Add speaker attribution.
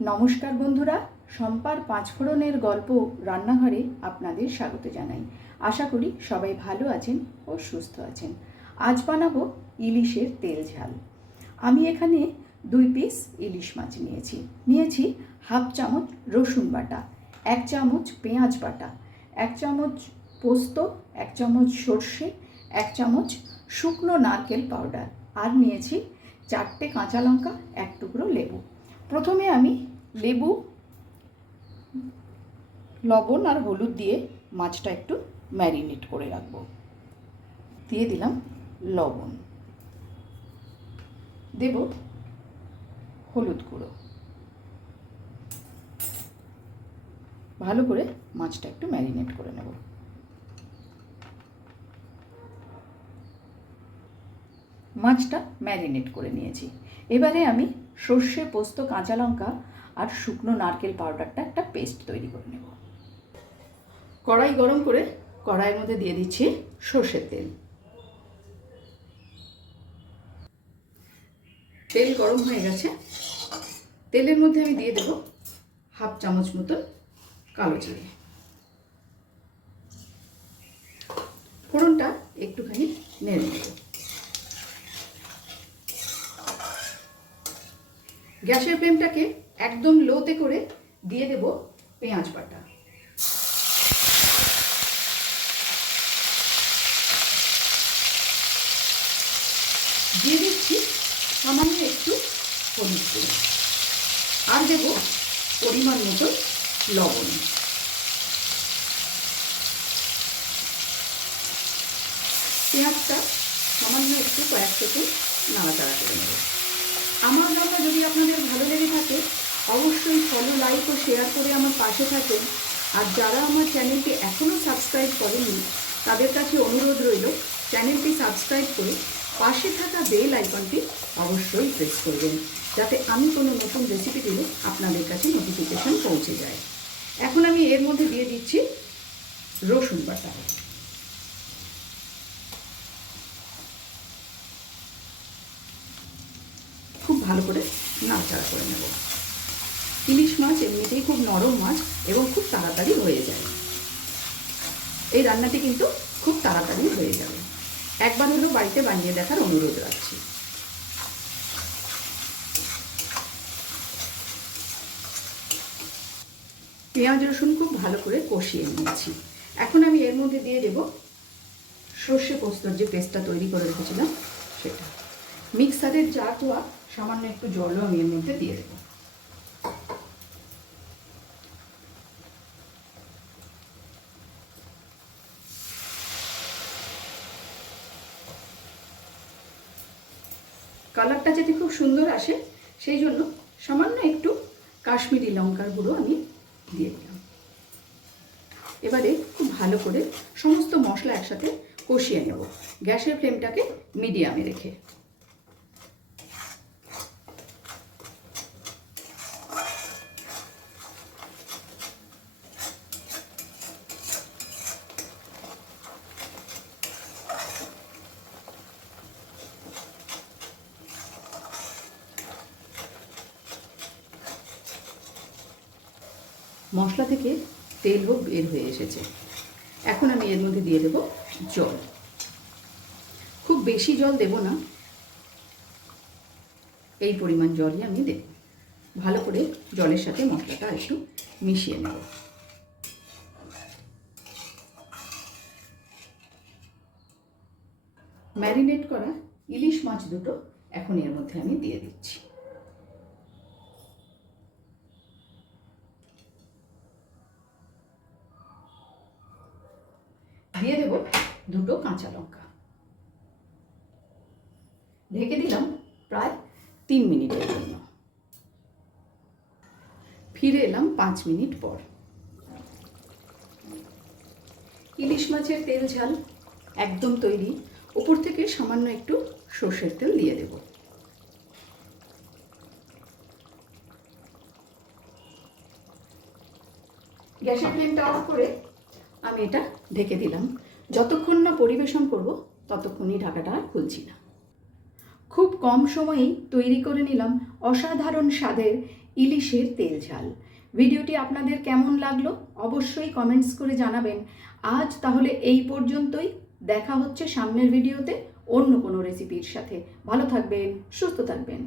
Speaker 1: নমস্কার বন্ধুরা, সম্পার পাঁচফোড়নের গল্প রান্নাঘরে আপনাদের স্বাগত জানাই। আশা করি সবাই ভালো আছেন ও সুস্থ আছেন। আজ বানাবো ইলিশের তেল ঝাল। আমি এখানে দুই পিস ইলিশ মাছ নিয়েছি। নিয়েছি হাফ চামচ রসুন বাটা, এক চামচ পেঁয়াজ বাটা, এক চামচ পোস্ত, এক চামচ সর্ষে, এক চামচ শুকনো নারকেল পাউডার আর নিয়েছি চারটে কাঁচা লঙ্কা, এক টুকরো লেবু। প্রথমে আমি লেবু, লবণ আর হলুদ দিয়ে মাছটা একটু ম্যারিনেট করে রাখব। দিয়ে দিলাম লবণ। দেব হলুদ গুঁড়ো। ভালো করে মাছটা একটু ম্যারিনেট করে নেব। মাছটা ম্যারিনেট করে নিয়েছি। এবারে আমি সর্ষে, পোস্ত, কাঁচা লঙ্কা আর শুকনো নারকেল পাউডারটা একটা পেস্ট তৈরি করে নেব। কড়াই গরম করে কড়াইয়ের মধ্যে দিয়ে দিচ্ছি সর্ষের তেল। তেল গরম হয়ে গেছে। তেলের মধ্যে আমি দিয়ে দেব হাফ চামচ মতন কালো জিরে। ফোড়নটা একটুখানি নেড়ে নেব। গ্যাসের ফ্লেমটাকে একদম লোতে করে দিয়ে দেব পেঁয়াজ বাটা। দিয়ে দিচ্ছি সামান্য একটু হলুদ গুঁড়ো। আর দেব পরিমাণ মতো লবণ। পেঁয়াজটা সামান্য একটু কয়েক সেকেন্ড নাড়াচাড়া করে নেব। আমার রান্না যদি আপনাদের ভালো লেগে থাকে, অবশ্যই ফলো লাইক ও শেয়ার করে আমার পাশে থাকেন। আর যারা আমার চ্যানেলটি এখনও সাবস্ক্রাইব করেননি, তাদের কাছে অনুরোধ রইল চ্যানেলটি সাবস্ক্রাইব করে পাশে থাকা বেল আইকনটি অবশ্যই প্রেস করবেন, যাতে আমি কোনো নতুন রেসিপি দিলে আপনাদের কাছে নোটিফিকেশন পৌঁছে যায়। এখন আমি এর মধ্যে দিয়ে দিচ্ছি রসুন বাটা খুব ভালো করে নাড়াচাড়া করে নেব। ইলিশ মাছ এমনিতেই খুব নরম মাছ এবং খুব তাড়াতাড়ি হয়ে যায়। এই রান্নাটি কিন্তু খুব তাড়াতাড়ি হয়ে যাবে। একবার হলো বাড়িতে বানিয়ে দেখার অনুরোধ রাখছি। পেঁয়াজ রসুন খুব ভালো করে কষিয়ে নিয়েছি। এখন আমি এর মধ্যে দিয়ে দেব সর্ষে পোস্তর যে পেস্টটা তৈরি করে রেখেছিলাম সেটা। মিক্সারের যা ধোয়া সামান্য একটু জলও আমি এর মধ্যে দিয়ে দেবো। কালারটা যাতে খুব সুন্দর আসে, সেই জন্য সামান্য একটু কাশ্মীরি লঙ্কার গুঁড়ো আমি দিয়ে দিলাম। এবারে খুব ভালো করে সমস্ত মশলা একসাথে কষিয়ে নেব। গ্যাসের ফ্লেমটাকে মিডিয়ামে রেখে। মশলা থেকে তেলও বের হয়ে এসেছে। এখন আমি এর মধ্যে দিয়ে দেব জল। খুব বেশি জল দেব না। এই পরিমাণ জলই আমি দেব। ভালো করে জলের সাথে মশলাটা একটু মিশিয়ে নেব। ম্যারিনেট করা ইলিশ মাছ দুটো এখন এর মধ্যে আমি দিয়ে দিচ্ছি। দুটো কাঁচা লঙ্কা। ঢেকে দিলাম প্রায় তিন মিনিটের জন্য। ফিরে এলাম পাঁচ মিনিট পর। ইলিশ মাছের তেল ঝাল একদম তৈরি। উপর থেকে সামান্য একটু সর্ষের তেল দিয়ে দেব। গ্যাসের ফ্লেমটা অফ করে আমি এটা ঢেকে দিলাম। যতক্ষণ না পরিবেশন করব, ততক্ষণই ঢাকাটা আর খুলছি না। খুব কম সময়েই তৈরি করে নিলাম অসাধারণ স্বাদের ইলিশের তেল ঝাল। ভিডিওটি আপনাদের কেমন লাগল অবশ্যই কমেন্টস করে জানাবেন। আজ তাহলে এই পর্যন্তই। দেখা হচ্ছে সামনের ভিডিওতে অন্য কোনো রেসিপির সাথে। ভালো থাকবেন, সুস্থ থাকবেন।